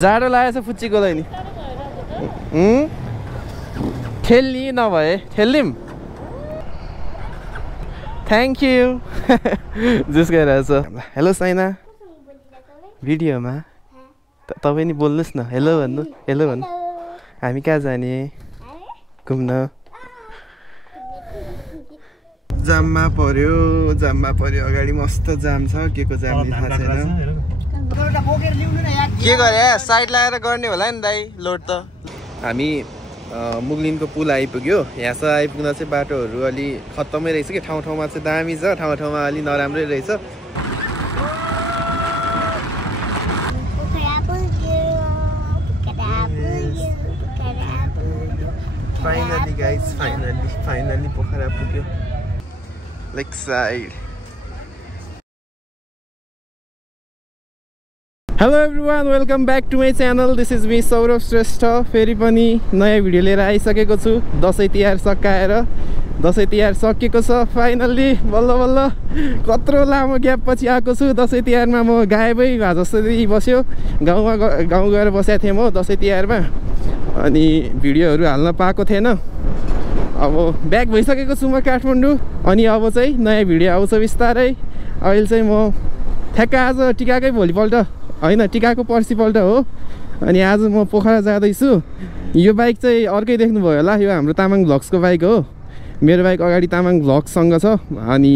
जाडो लागेछ फुच्चीकोलाई नि ठेल्नी नभए ठेल्लिम थ्याङ्क यू जुस गइरहेछ हेलो साइना भिडियोमा तपाईँ नि बोल्नुहोस् न हेलो भन्नु हेलो भन्नु हामी कहाँ जाने घुम्न जाममा पर्यो अगाडि मस्त जाम छ के को जाम नि थाहा छैन के गरे साइड लगाएर गर्ने होला नि दाइ लोड त हामी मुगलिनको पुल आइपुग्यो यहाँसम्म आइपुग्दा चाहिँ बाटोहरू अलि खत्तमै रहेछ कि ठाउँ ठाउँमा चाहिँ दामी छ ठाउँ ठाउँमा अलि नराम्रै रहेछ फाइनली गाइस फाइनली पोखरा पुग्यो lake side hello everyone welcome back to my channel this is me Saurabh Shrestha फेरि पनि नयाँ भिडियो लिएर आइसकेको छु दसैँ तिहार सकाएर दसैँ तिहार सकिएको छ फाइनल्ली बल्ल बल्ल कत्रो लामो ग्याप पछि आएको छु दसैँ तिहारमा म गायबै भए जस्तै बस्यो गाउँ गएर बसेको थिएँ म दसैँ तिहारमा अनि भिडियोहरू हाल्न पाएको थिएन अब ब्याक भइसकेको छु म काठमाडौँ अनि अब चाहिँ नयाँ भिडियो आउँछ बिस्तारै अहिले चाहिँ म ठ्याक्क आज टिकाकै भोलिपल्ट होइन टिकाको पर्सिपल्ट हो अनि आज म पोखरा जाँदैछु यो बाइक चाहिँ अर्कै देख्नुभयो होला यो हाम्रो तामाङ भ्लग्सको बाइक हो मेरो बाइक अगाडि तामाङ भ्लग्ससँग छ अनि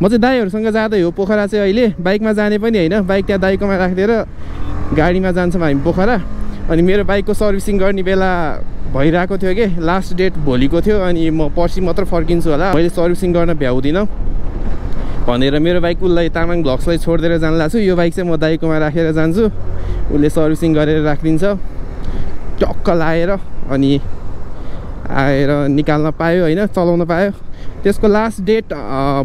म चाहिँ दाइहरूसँग जाँदै हो पोखरा चाहिँ अहिले बाइकमा जाने पनि होइन बाइक त्यहाँ दाइकोमा राखिदिएर गाडीमा जान्छौँ हामी पोखरा अनि मेरो बाइकको सर्भिसिङ गर्ने बेला भइरहेको थियो कि लास्ट डेट भोलिको थियो अनि म पर्सि मात्र फर्किन्छु होला मैले सर्भिसिङ गर्न भ्याउँदिनँ भनेर मेरो बाइक उसलाई तामाङ भ्लग्सलाई छोडिदिएर जान लाग्छु यो बाइक चाहिँ म दाइकोमा राखेर जान्छु उसले सर्भिसिङ गरेर राखिदिन्छ टक्क लाएर अनि आएर निकाल्न पायो होइन चलाउन पायो त्यसको लास्ट डेट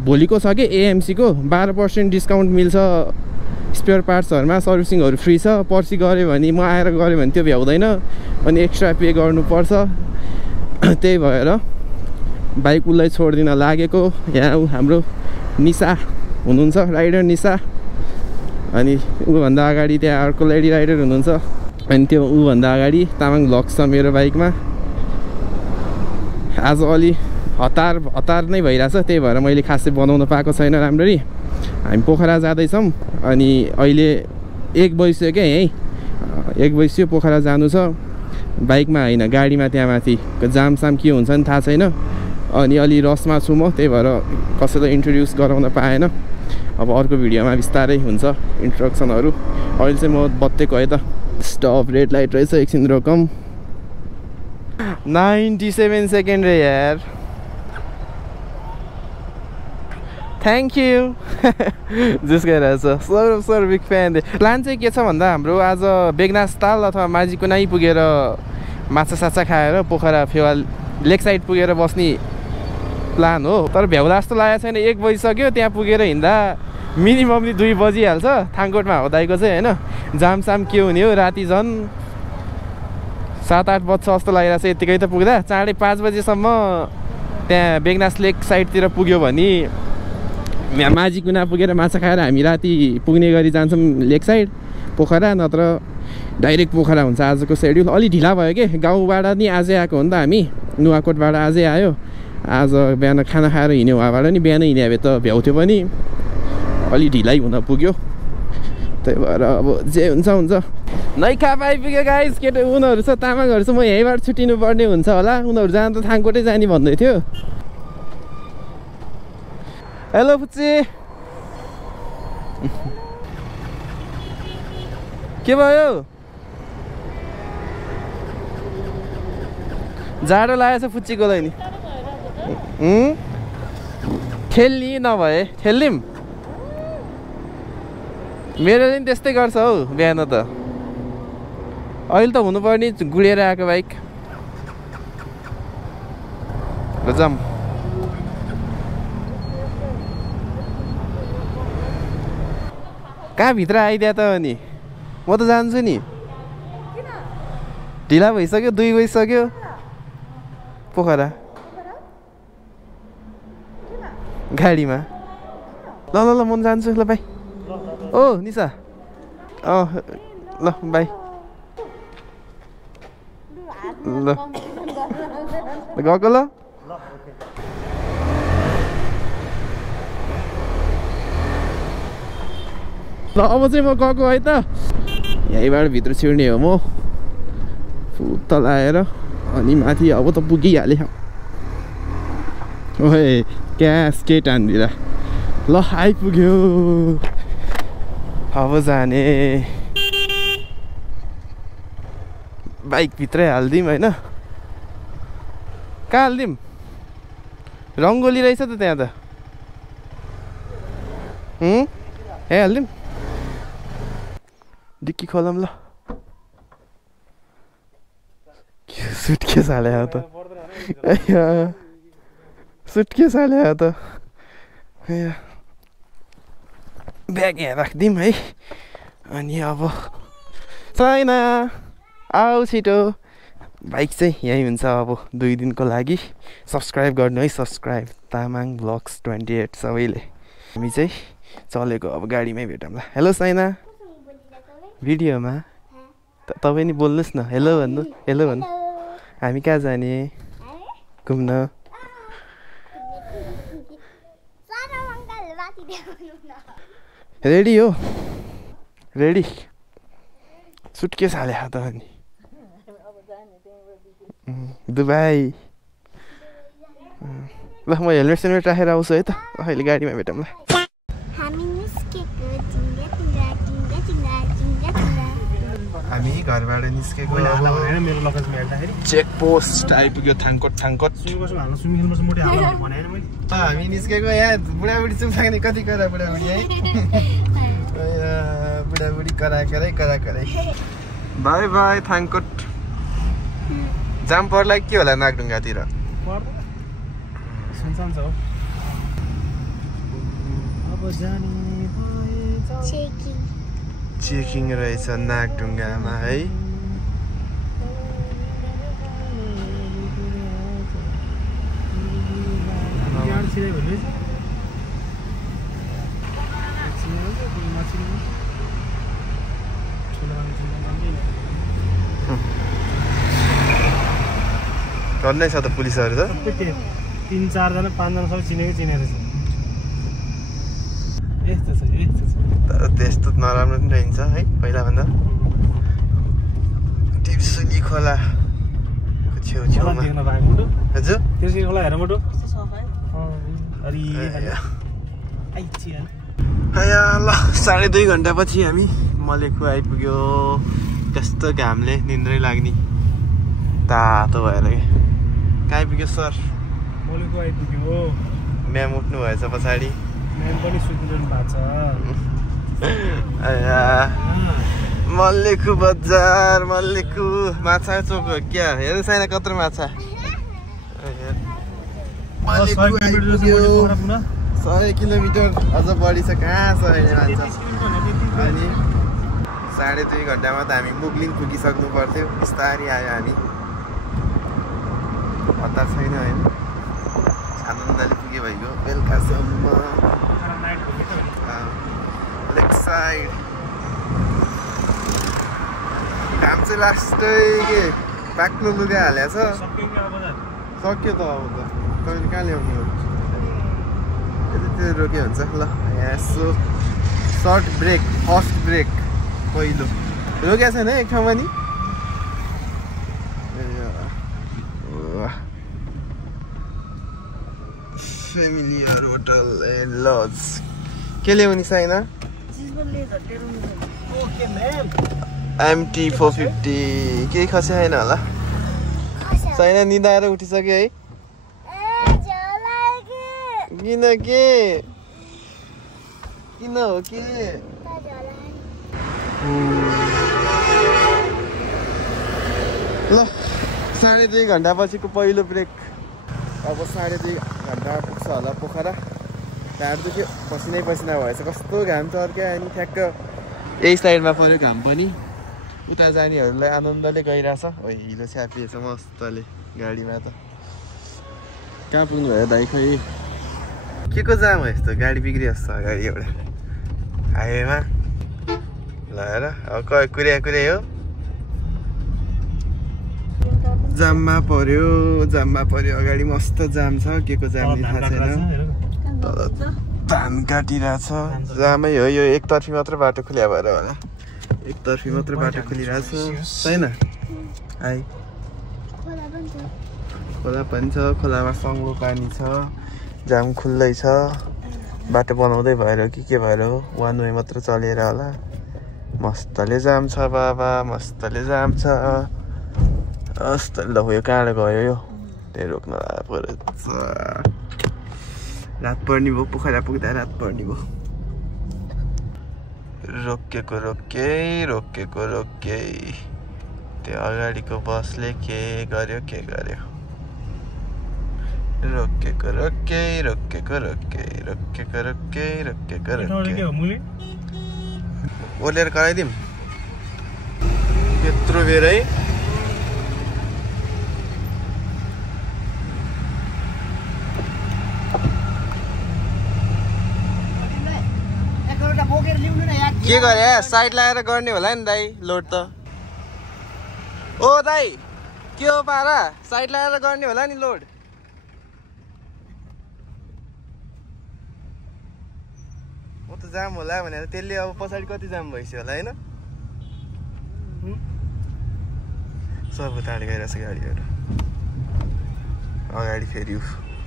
भोलिको छ कि एएमसीको 12% डिस्काउन्ट मिल्छ स्पेयर पार्ट्सहरूमा सर्भिसिङहरू फ्री छ पर्सि गऱ्यो भने म आएर गऱ्यो भने त्यो भ्याउँदैन अनि एक्स्ट्रा पे गर्नुपर्छ त्यही भएर बाइक उसलाई छोडिदिन लागेको यहाँ हाम्रो निशा हुनुहुन्छ राइडर निशा अनि ऊभन्दा अगाडि त्यहाँ अर्को लेडी राइडर हुनुहुन्छ अनि त्यो ऊभन्दा अगाडि तामाङ भ्लग्स छ मेरो बाइकमा आज अलि हतार नै भइरहेछ त्यही भएर मैले खासै बनाउन पाएको छैन राम्ररी हामी पोखरा जाँदैछौँ अनि अहिले 1 बजिसक्यो क्या यहीँ 1 बजिसक्यो पोखरा जानु छ बाइकमा होइन गाडीमा त्यहाँ माथि जामसाम के हुन्छ नि थाहा छैन अनि अलि रसमा छु म त्यही भएर कसैलाई इन्ट्रोड्युस गराउन पाएन अब अर्को भिडियोमा बिस्तारै हुन्छ इन्ट्रोडक्सनहरू अहिले चाहिँ म बत्तेको है त स्टप रेड लाइट रहेछ एकछिन रोकम 97 सेकेन्ड रे यार थ्याङ्क यू जुस गइरहेछ सर बिग फ्यान प्लान चाहिँ के छ भन्दा हाम्रो आज बेगनास ताल अथवा माझी कुनै पुगेर माछा साछा खाएर पोखरा फेवा लेक साइड पुगेर बस्ने प्लान हो तर भ्याउला जस्तो लागेको छैन 1 बजिसक्यो त्यहाँ पुगेर हिँड्दा मिनिममली 2 बजिहाल्छ थाङकोटमा हो दाइको चाहिँ होइन जामसाम के हुने हो राति झन् 7-8 बज्छ जस्तो लागिरहेको छ यतिकै त पुग्दा चाँडै 5 बजीसम्म त्यहाँ बेगनास लेक साइडतिर पुग्यो भने माझी कुना पुगेर माछा खाएर हामी राति पुग्ने गरी जान्छौँ लेक साइड पोखरा नत्र डाइरेक्ट पोखरा हुन्छ आजको सेड्युल अलि ढिला भयो कि गाउँबाट नि आजै आएको हो नि त हामी नुवाकोटबाट आजै आयो आज बिहान खाना खाएर हिँड्यो उहाँबाट नि बिहानै हिँड्यो भए त भ्याउँथ्यो पनि अलि ढिलाइ हुन पुग्यो त्यही भएर अब जे हुन्छ हुन्छ नै खाप आइपुग्यो गाइस केटा उनीहरू छ तामाङहरू छ म यहीँबाट छुट्टिनु पर्ने हुन्छ होला उनीहरू जान त थाङकोटै जाने भन्दै थियो हेलो फुच्ची के भयो जाडो लागेछ फुच्चीकोलाई नि ठेल्नी नभए ठेल्लिम मेरो नि त्यस्तै गर्छ हौ बिहान त अहिले त हुनुपर्ने गुडेर आएको बाइक र जाम कहाँ भित्र आइदिया त अनि म त जान्छु नि ढिला भइसक्यो 2 बजिसक्यो पोखरा गाडीमा ल ल ल म जान्छु ल बाई ओ निशा ल बाई ल गएको ल ल अब चाहिँ म गएको है त यहीँबाट भित्र छिर्ने हो म फुट लाएर अनि माथि अब त पुगिहालेँ ओहे क्यास्केट हान्दिरा ल आइपुग्यो अब जाने बाइक भित्रै हालिदिउँ होइन कहाँ हालिदिउँ रङ्गोली रहेछ त त्यहाँ त ए हालिदिउँ डिक्की खोलौँ ल सुटकेस हाल्यो त सुटकेस हाल्यो त ब्याग यहाँ राखिदिउँ है अनि अब छैन आऊ छिटो बाइक चाहिँ यहीँ हुन्छ अब 2 दिनको लागि सब्सक्राइब गर्नु है सब्सक्राइब तामाङ ब्लग्स 28 सबैले हामी चाहिँ चलेको अब गाडीमै भेटौँ ल हेलो साइना भिडियोमा तपाईँ नि बोल्नुहोस् न हेलो भन्नु हेलो भन्नु हामी कहाँ जाने घुम्न रेडी हो रेडी सुटकेस हाले त अनि दुबई ल म हेलमेट सेलमेट राखेर आउँछु है त अहिले गाडीमा भेटौँ ल हामी घरबाट निस्केको चेक पोस्ट आइपुग्यो थाङकोट हामी निस्केको यहाँ बुढाबुढी चुम्साग्ने कति करा बुढाबुढी है बुढाबुढी कराकरै बाई बाई थाङकोट जाम पर्ला के होला नागढुङ्गातिर चेकिङ रहेछ नागढुङ्गामा है गर्नै छ त पुलिसहरू त 3-4 जना 5 जना सबै चिनेको छ यस्तो छ तर त्यस्तो नराम्रो पनि रहन्छ है पहिलाभन्दा टिप्सुली खोला छेउछेउमा हजुर टिप्सुली खोला हेर मोटो ल 2.5 घन्टापछि हामी मलेखु आइपुग्यो त्यस्तो घामले निन्द्रै लाग्ने तातो भएर कहाँ आइपुग्यो सर मलेखु आइपुग्यो म्याम उठ्नु भएछ पछाडि म्याम पनि सुतिरहनु भएको छ मल्लेखु बजार मल्लेखु माछा चोक हो क्या हेर छैन कत्रो माछा 100 किलोमिटर अझ बढी छ कहाँ छ अहिले मान्छे अनि 2.5 घन्टामा त हामी मुगलिङ पुगिसक्नु पर्थ्यो बिस्तारै आयो हामी हतार छैन होइन आनन्दले पुगे भइगयो बेलुकासम्म लेफ्ट साइड घाम चाहिँ लास्टै के पाक्लो लुगा हालेको छ सक्यो त अब त तपाईँले कहाँ ल्याउनु हो त्यो रोक्यो हुन्छ ल यसो सर्ट ब्रेक फर्स्ट ब्रेक पहिलो रोकेको छैन एक ठाउँमा नि फेमिलियर होटल एन्ड लज के ल्याउने छैन MT 450 केही खसे छैन होला छैन निदाएर उठिसक्यो है किन हो के ल 2.5 घन्टा पछिको पहिलो ब्रेक अब 2.5 घन्टा पुग्छ होला पोखरा ढाड दुख्यो पसिनै पसिना भएछ कस्तो घाम चर्क्यो अनि ठ्याक्क यही साइडमा पऱ्यो घाम पनि उता जानेहरूलाई आनन्दले गइरहेछ ओ हिलो छ्यापिएछ मस्तले गाडीमा त कहाँ पुग्नु भयो दाइ खै के को जाम हो यस्तो गाडी बिग्रिहाल्छ अगाडि एउटा हाइवेमा ल हेर अब कुरे हो जाममा पर्यो अगाडि मस्त जाम छ के को जाम नि थाहा छैन धान काटिरहेछ जामै हो यो एकतर्फी मात्र बाटो खुल्या भएर होला एकतर्फी मात्र बाटो खुलिरहेछ छैन आइ खोला पनि छ खोलामा सङ्लो पानी छ जाम खुल्दै छ बाटो बनाउँदै भएर के भएर हो वान वे मात्र चलेर होला मस्तले जाम छ बाबा मस्तले जाम छ ल यो कहाँ गयो यो त्यही रोक्न पर्छ रात पर्ने भयो पोखरा पुग्दा रात पर्ने भयो रोकेको त्यो अगाडिको बसले के गर्यो रोकेको ओलेर कराइदिउँ यत्रो बेर है के गरे साइड लगाएर गर्ने होला नि दाइ लोड त ओ दाइ के हो पारा साइड लगाएर गर्ने होला नि लोड म त जाम होला भनेर त्यसले अब पछाडि कति जाम भइसक्यो होला होइन सब उताडि गइरहेछ गाडीहरू अगाडि फेरि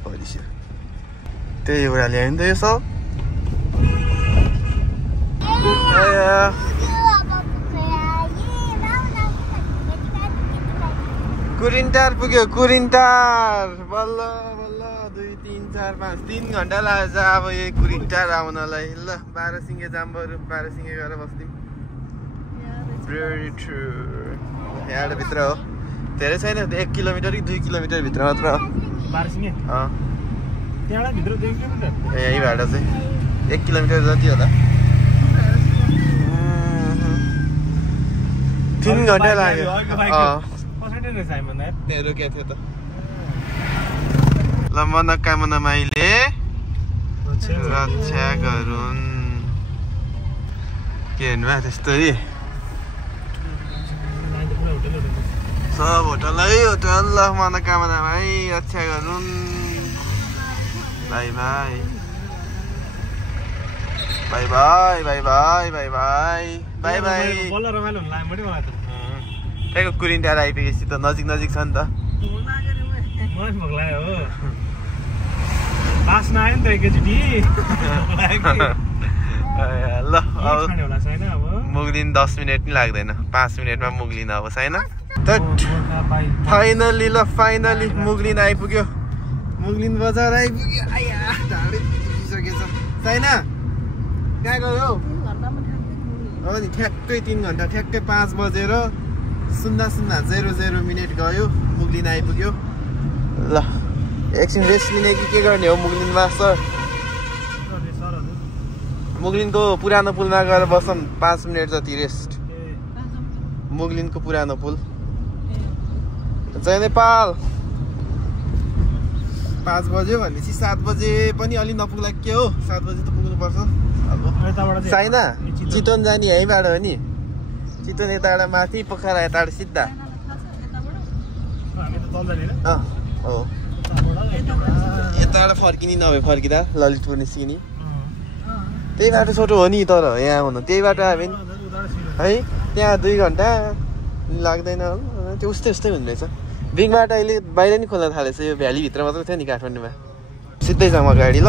परिसक्यो त्यही एउटा ल्यायो नि त यो सब कुरिन्टार पुग्यो कुरिन्टार बल्ल 2 3 4 5 3 घण्टा लाग्छ अब यो कुरिन्टार आउनलाई ल 12 सिङ्गे जाम बरु 12 सिङ्गे गएर बस्दिउँ भेरी ट्रु यहाँ भित्र हो धेरै छैन 1 किलोमिटर कि 2 किलोमिटर भित्र मात्र हो 12 सिङ्गे त्यहाँबाट भित्र 2 किलोमिटर यहीँबाट चाहिँ 1 किलोमिटर जति होला 3 घण्टा लाग्यो रोकेको थियो त ल मनोकामना माईले रक्षा गरून् के हेर्नु त्यस्तै सब होटल ल मनोकामना माई रक्षा गरून् बाई बाई त्यहाँको कुरिन्टार आइपुगेपछि त नजिक छ नि त ल मुग्लिन 10 मिनट नि लाग्दैन 5 मिनटमा मुग्लिन अब छैन फाइनली मुग्लिन आइपुग्यो मुग्लिन बजार आइपुग्यो ढाडे पुगिसकेछ छैन कहाँ गयो हो नि ठ्याक्कै 3 घण्टा ठ्याक्कै 5 बजेर 00:00 गयो मुग्लिन आइपुग्यो ल एकछिन रेस्ट लिने कि के गर्ने हो मुग्लिनमा सर मुग्लिनको पुरानो पुलमा गएर बसौँ 5 मिनट जति रेस्ट मुग्लिनको पुरानो पुल जय नेपाल 5 बज्यो भनेपछि 7 बजे पनि अलि नपुग्ला के हो 7 बजे त पुग्नु पर्छ अब छैन चितवन जाने यहीँबाट हो नि चितवन यताबाट माथि पोखरा यताबाट सिधा हो यताबाट फर्किने नभए फर्किँदा ललितपुर निस्किने त्यही बाटो छोटो हो नि तर यहाँ आउनु त्यही बाटो आयो भने है त्यहाँ 2 घण्टा लाग्दैन त्यो उस्तै हुँदो रहेछ बिङबाट अहिले बाहिर नि खोल्न थालेछ यो भ्यालीभित्र मात्र थियो नि काठमाडौँमा सिधै जाउँ अगाडि ल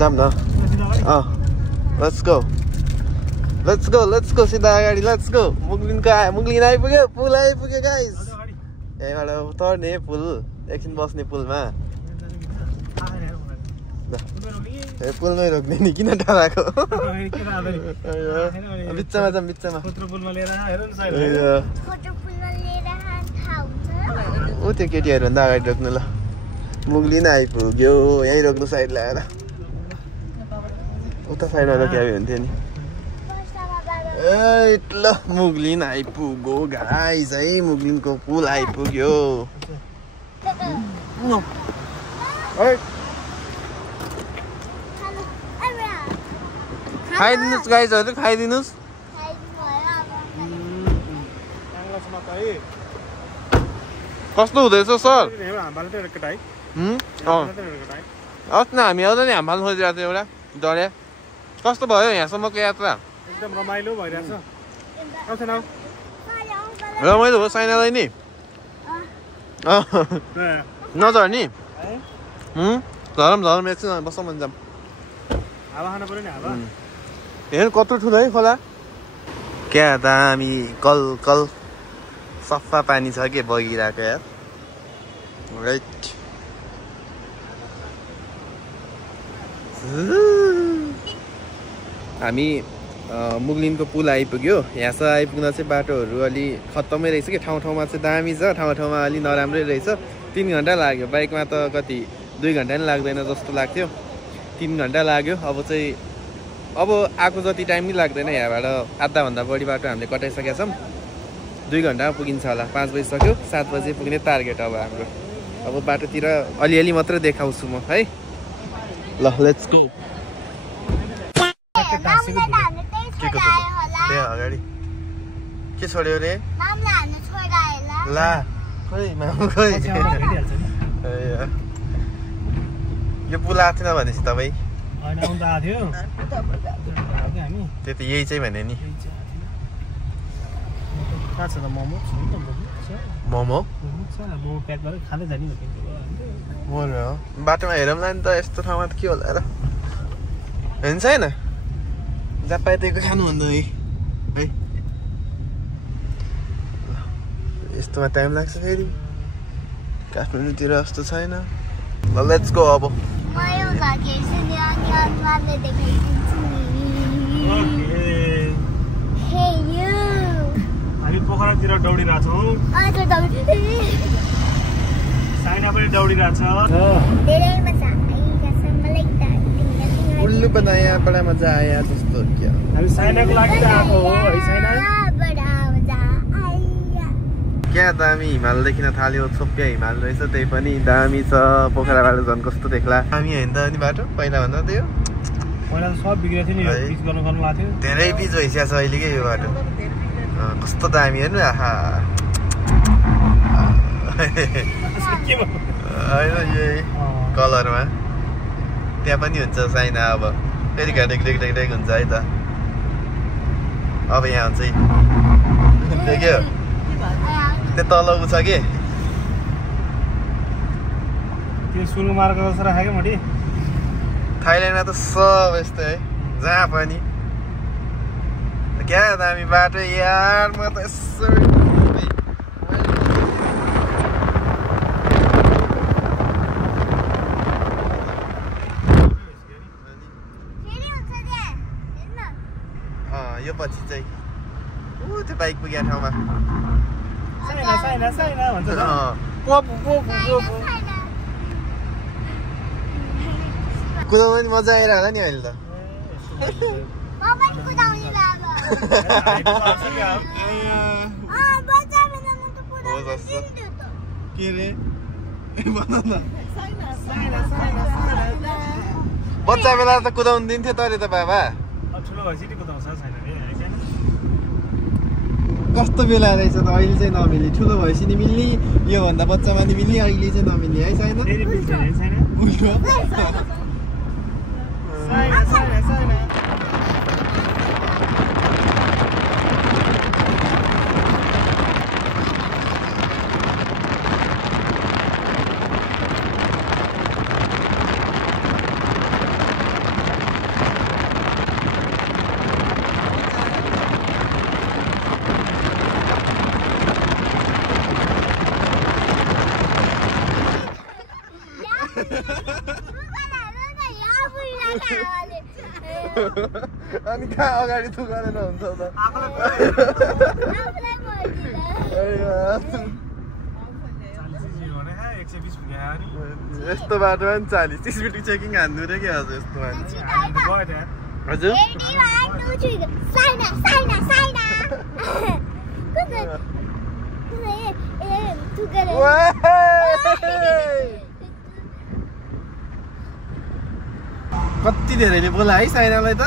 जाम न लेट्स गो सिधा अगाडि लेट्स गो मुग्लिन आइपुग्यो पुल आइपुग्यो गाइस यहीँबाट उतर्ने पुल एकछिन बस्ने पुलमा पुलमै रोक्ने नि किन डराएको बिचमा जाम ऊ त्यो केटीहरू भन्दा अगाडि रोक्नु ल मुग्लिन आइपुग्यो यहीँ रोक्नु साइड लगाएर उता साइडमा रोक्यो हुन्थ्यो नि ल मुग्लिन आइपुग्यो गाइस है मुग्लिनको पुल आइपुग्यो खाइदिनुहोस् गाइजहरू खाइदिनुहोस् कस्तो हुँदैछ सर अस्ति हामी आउँदा नि हामफाल्नु खोजिरहेको थियो एउटा डरे कस्तो भयो यहाँसम्मको यात्रा एकदम रमाइलो भइरहेछ रमाइलो हो साइनालाई नि नझर्ने झरम एकछिन बस्छ मन जाम हावा खान पर्यो नि हावा हेर्नु कत्रो ठुलो है खोला क्या दामी कल कल सफा पानी छ के बगिरहेको यार राइट हामी मुगलिनको पुल आइपुग्यो यहाँसम्म आइपुग्दा चाहिँ बाटोहरू अलि खत्तमै रहेछ कि ठाउँमा चाहिँ दामी छ ठाउँमा अलि नराम्रै रहेछ 3 घन्टा लाग्यो बाइकमा त कति 2 घन्टा नि लाग्दैन जस्तो लाग्थ्यो 3 घन्टा लाग्यो अब आएको जति टाइम नि लाग्दैन यहाँबाट आधाभन्दा बढी बाटो हामीले कटाइसकेका छौँ 2 घन्टामा पुगिन्छ होला 5 बजिसक्यो 7 बजे पुग्ने टार्गेट अब हाम्रो अब बाटोतिर अलिअलि मात्रै देखाउँछु म है ल लेट्स गो अगाडि के छोड्यो रे ला खोइ मामु खोइ यो पुल आएको थिएन भनेपछि तपाईँ त्यो त यही चाहिँ भने नि मोमो बाटोमा हेरौँला नि त यस्तो ठाउँमा त के होला र होइन छैन जहाँ पाए त्यहीको खानु भन्दा है यस्तोमा टाइम लाग्छ फेरि काठमाडौँतिर जस्तो छैन ल लेट्स गो अब हामी पोखरातिर दौडिरहेछौँ साइना पनि दौडिरहेछ उल्लू बनाया बडा मजा आया जस्तो क्या हामी साइनाको लागि त आएको हो है साइना क्या दामी हिमाल देखिन थाल्यो छोपिया हिमाल रहेछ त्यही पनि दामी छ पोखराबाट झन् कस्तो देख्ला हामी होइन त अनि बाटो पहिला भन्दा त्यो पहिला त सब बिग्रेको थियो नि पिच गर्नु लाग्थ्यो धेरै पिच भइसकेको छ अहिले के यो बाटो कस्तो दामी हेर्नु आहा होइन यही कलरमा त्यहाँ पनि हुन्छ साइना अब फेरि डेक हुन्छ है त अब यहाँ हुन्छ देख्यो त्यो तल छ के त्यो सुरुमार्ग जस्तो राखेको मटी थाइल्यान्डमा त सब यस्तै है जहाँ पनि क्या दामी बाटो यार म त यसो यो पछि चाहिँ त्यो बाइक पुगेको ठाउँमा कुदाउनु पनि मजा आइरहेको होला नि अहिले त के रे बच्चा बेला त कुदाउनु दिन्थ्यो त अरे त बाबा कस्तो बेला रहेछ त अहिले चाहिँ नमिल्ने ठुलो भएपछि नि मिल्ने योभन्दा बच्चामा नि मिल्ने अहिले चाहिँ नमिल्ने है छैन अनि कहाँ अगाडि तु गरेर हुन्छ त यस्तो बाटोमा नि 40 सिसिटिभी चेकिङ हान्नु रे के हजुर यस्तो हजुर कति धेरैले बोला है साइनालाई त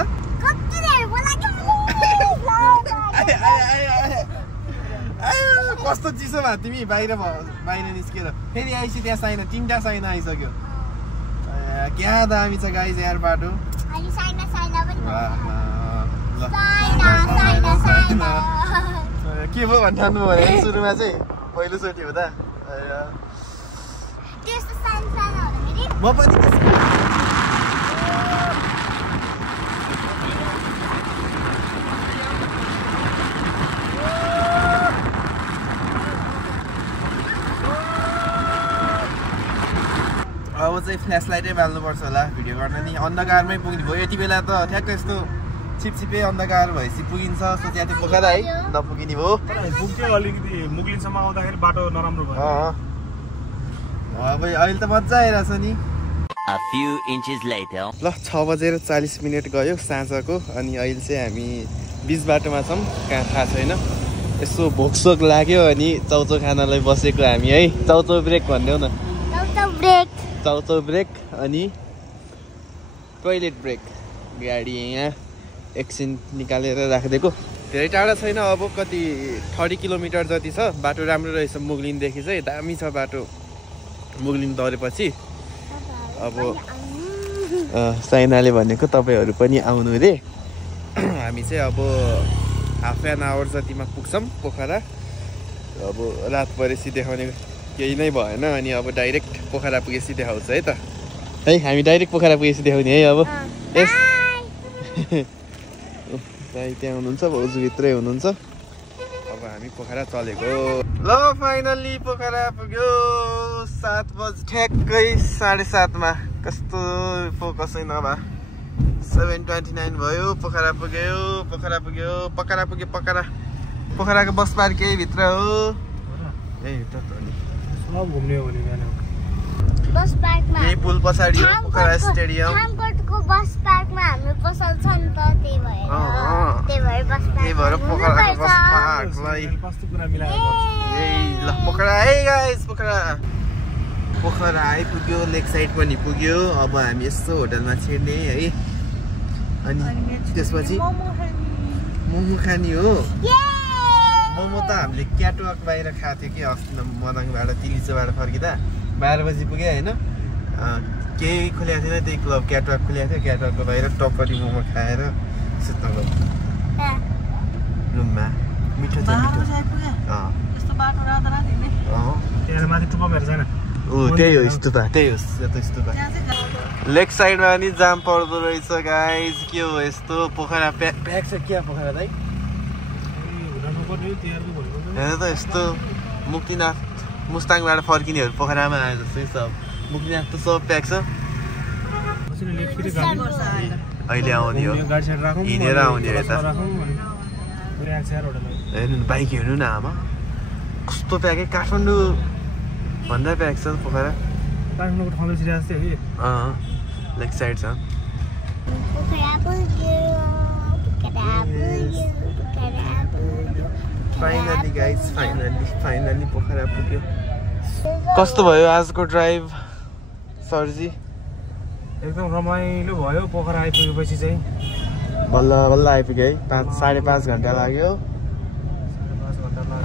कस्तो चिसो भए तिमी बाहिर निस्केर फेरि आइसक्यो त्यहाँ साइना 3टा साइना आइसक्यो क्या दामी छ गाइस यार बाटो के भयो भन्नु भयो सुरुमा चाहिँ पहिलोचोटि हुँदा म पनि अब चाहिँ फ्ल्यास लाइटै बाल्नुपर्छ होला भिडियो गर्न नि अन्धकारमै पुग्ने भयो यति बेला त ठ्याक्क यस्तो छिपछिपे अन्धकार भएपछि पुगिन्छ सोचे त्यो पोखरा है नपुगिने भयो पुग्थ्यो अलिकति मुगलिनसम्म आउँदाखेरि बाटो नराम्रो भयो अब अहिले त मजा आइरहेछ नि A few inches later. ल 6:40 गयो साँझको अनि अहिले चाहिँ हामी बिच बाटोमा छौँ कहाँ थाहा छैन यसो भोकसोक लाग्यो अनि चाउचाउ खानालाई बसेको हामी है चाउचाउ ब्रेक भन्देऊ न चाउचाउ ब्रेक अनि टोइलेट ब्रेक गाडी यहाँ एकछिन निकालेर राखिदिएको धेरै टाढा छैन अब कति 30 किलोमिटर जति छ बाटो राम्रो रहेछ मुगलिनदेखि चाहिँ दामी छ बाटो मुगलिन तरेपछि अब साइनाले भनेको तपाईँहरू पनि आउनु रे हामी चाहिँ अब हाफ एन आवर जतिमा पुग्छौँ पोखरा अब रात परेपछि देखाउने केही नै भएन अनि अब डाइरेक्ट पोखरा पुगेपछि देखाउँछ है त है हामी डाइरेक्ट पोखरा पुगेपछि देखाउने है अब यस दाइ त्यहाँ हुनुहुन्छ भाउजूभित्रै हुनुहुन्छ अब हामी पोखरा चलेको ल फाइनल्ली पोखरा पुग्यो 7 बजे ठ्याक्कै 7:30मा कस्तो फोकसै नभए 7:29 भयो पोखरा पुग्यो पोखराको बस पार्क यही भित्र हो भित्र त नि सब घुम्ने हो भने बस पार्कमा यही पुल पछाडि हो पोखरा स्टेडियम खामकोटको बस पार्कमा हाम्रो पसल छ नि त त्यही भएर बस पोखराको बस पार्कलाई कस्तो कुरा मिलाएर यही ल पोखरा है गाइस पोखरा आइपुग्यो लेक साइड पनि पुग्यो अब हामी यस्तो होटलमा छिर्ने है अनि त्यसपछि मोमो खाने हो मोमो त हामीले क्याटवाक बाहिर खाएको थियो कि अस्ति मदाङबाट तिलिचोबाट फर्किँदा 12 बजी पुग्यो होइन केही खुलेको थिएन त्यही क्लब क्याटवाक खुलेको थियो क्याटवाकको बाहिर टपरी मोमो खाएर सुत्न गयो रुममा मिठो थियो त्यही हो स्तुपा लेक साइडमा पनि जाम पर्दो रहेछ गाइज के हो यस्तो पोखरा प्याक छ क्या पोखरा दाइ हेर त यस्तो मुक्तिनाथ मुस्ताङबाट फर्किनेहरू पोखरामा आए जस्तै सब मुक्तिनाथ त सब प्याक छ अहिले आउने हो हिँडेर आउने हो यता हेर्नु बाइक हेर्नु न आमा कस्तो प्याकै काठमाडौँ भन्दा प्याक छ पोखरा काठमाडौँको ठाउँमा छिराएको थियो कि लेक साइड छ फाइनली गाइस फाइनली पोखरा पुग्यो कस्तो भयो आजको ड्राइभ सरजी एकदम रमाइलो भयो पोखरा आइपुगेपछि चाहिँ बल्ल बल्ल आइपुग्यो है 5.5 घन्टा लाग्यो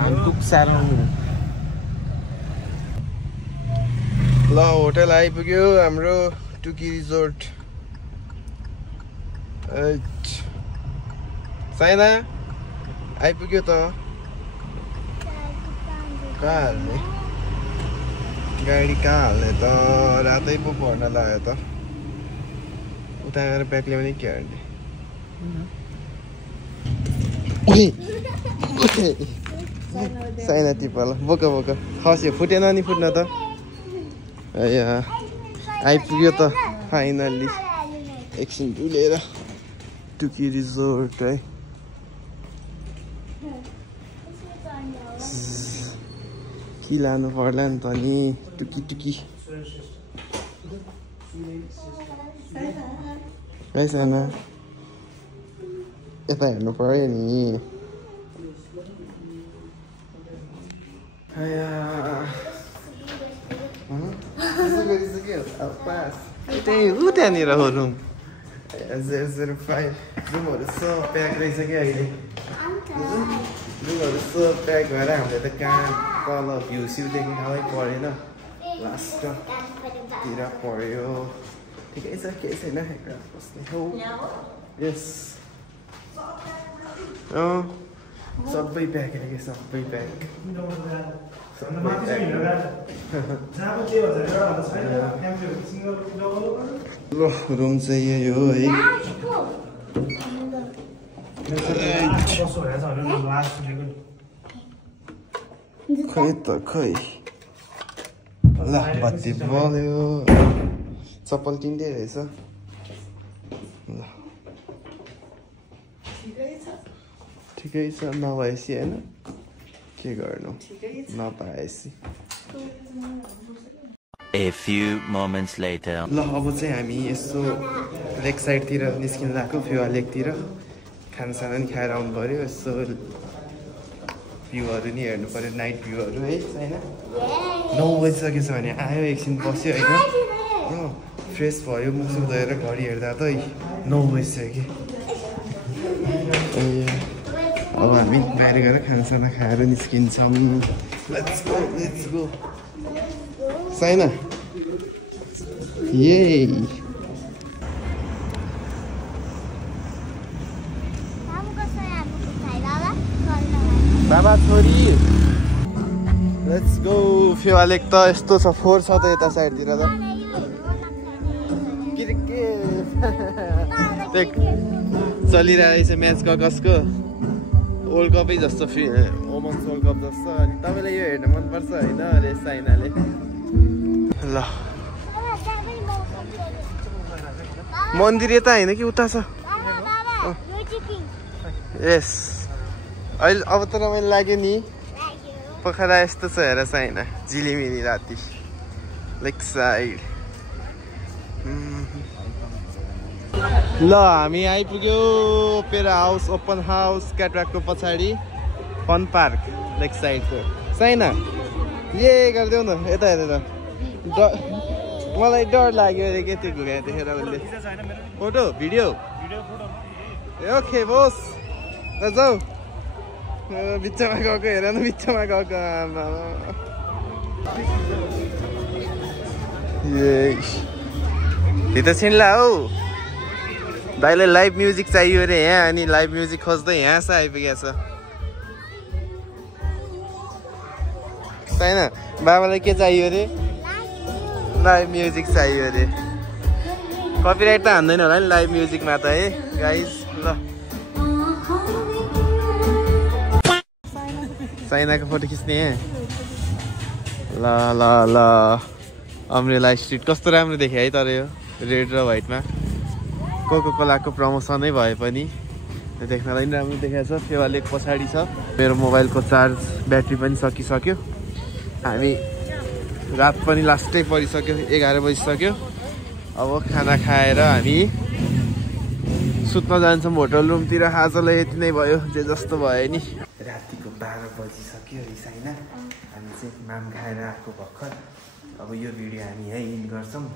हामी टुक्सारौँ ल होटल आइपुग्यो हाम्रो टुकी रिजोर्ट साइना आइपुग्यो त कहाँ हाल्ने गाडी कहाँ हाल्ने त रातै पो पर्न लाग्यो त उता आएर ब्यागले पनि के हाल्ने साइना टिपल बोक खस्यो फुटेन नि फुट्न त आइपुग्यो त फाइनल्ली एकछिन डुलेर टुकी रिजोर्ट है कि लानु पर्ला नि त नि टुकी है साना यता हेर्नु पर्यो नि त्यही हो त्यहाँनिर हो रुम 005 रुमहरू सब प्याक रहेछ क्या अहिले रुम लुगाहरू सब प्याक भएर हामीले त कहाँ तल भ्यू स्यू देख्ने ठाउँै परेन लास्टतिर पऱ्यो ठिकै छ केही छैन एकरा बस्ने हो यस सबै प्याक के सबै प्याक ल रुम चाहिँ यही हो है खै त खै ल बत्ती बल्यो चप्पल तिनटै रहेछ ल ठिकै छ नभएपछि होइन के गर्नु नपाएपछि A few moments later. ल अब चाहिँ हामी यसो लेक साइडतिर निस्किन लाग्यो फेवा लेकतिर खानासाना नि खाएर आउनु पऱ्यो यसो भ्यूहरू नि हेर्नु पऱ्यो नाइट भ्यूहरू है होइन 9 बजिसकेछ भने आयो एकछिन बस्यो होइन फ्रेस भयो मुखसुख धोएर घडी हेर्दा त 9 बजिसक्यो अब हामी बाहिर गएर खानासाना खाएर निस्किन्छौँ लेट्स गो साइना यही बाबा छोरी लेट्स गो फेवा लेक त यस्तो छ फोहोर छ त यता साइडतिर त चलिरहेछ म्याच कसको वर्ल्ड कपै जस्तो वुमन्स वर्ल्ड कप जस्तो अनि तपाईँलाई यो हेर्न मनपर्छ होइन अरे साइनाले ल मन्दिर यता होइन कि उता छ यस अहिले अब त रमाइलो लाग्यो नि पोखरा यस्तो छ हेर साइना झिलिमिली राति लेक साइड ल हामी आइपुग्यो ओपेरा हाउस ओपन हाउस क्याटराकको पछाडि फन पार्क लेक साइडको साइना ए गरिदेऊ न यता हेरेर मलाई डर लाग्यो अरे के त्यो घुगाए देखेर उसले फोटो भिडियो ए ओके बोस जाऊ बिचमा गएको हेर न बिचमा गएको आमा त्यो त छिन्ला हौ दाइले लाइभ म्युजिक चाहियो अरे यहाँ अनि लाइभ म्युजिक खोज्दै यहाँ छ आइपुगेको छ छैन बाबालाई के चाहियो अरे लाइभ म्युजिक चाहियो अरे कपिराइट त हान्दैन होला नि लाइभ म्युजिकमा त है गाइज ल साइनाको फोटो खिच्ने ल ल ल अम्रेला स्ट्रिट कस्तो राम्रो देख्यो है तर यो रेड र व्हाइटमा कोको कोलाको प्रमोसनै भए पनि देख्नलाई पनि राम्रो देखाएको छ फेवा लेक पछाडि छ मेरो मोबाइलको चार्ज ब्याट्री पनि सकिसक्यो हामी रात पनि लास्टै परिसक्यो 11 बजिसक्यो अब खाना खाएर हामी सुत्न जान्छौँ होटल रुमतिर आजलाई यति नै भयो जे जस्तो भयो नि रातिको 12 बजिसक्यो रिसाइना हामी चाहिँ माम खाएर आएको भर्खर अब यो भिडियो हामी यहीँ इन्ड गर्छौँ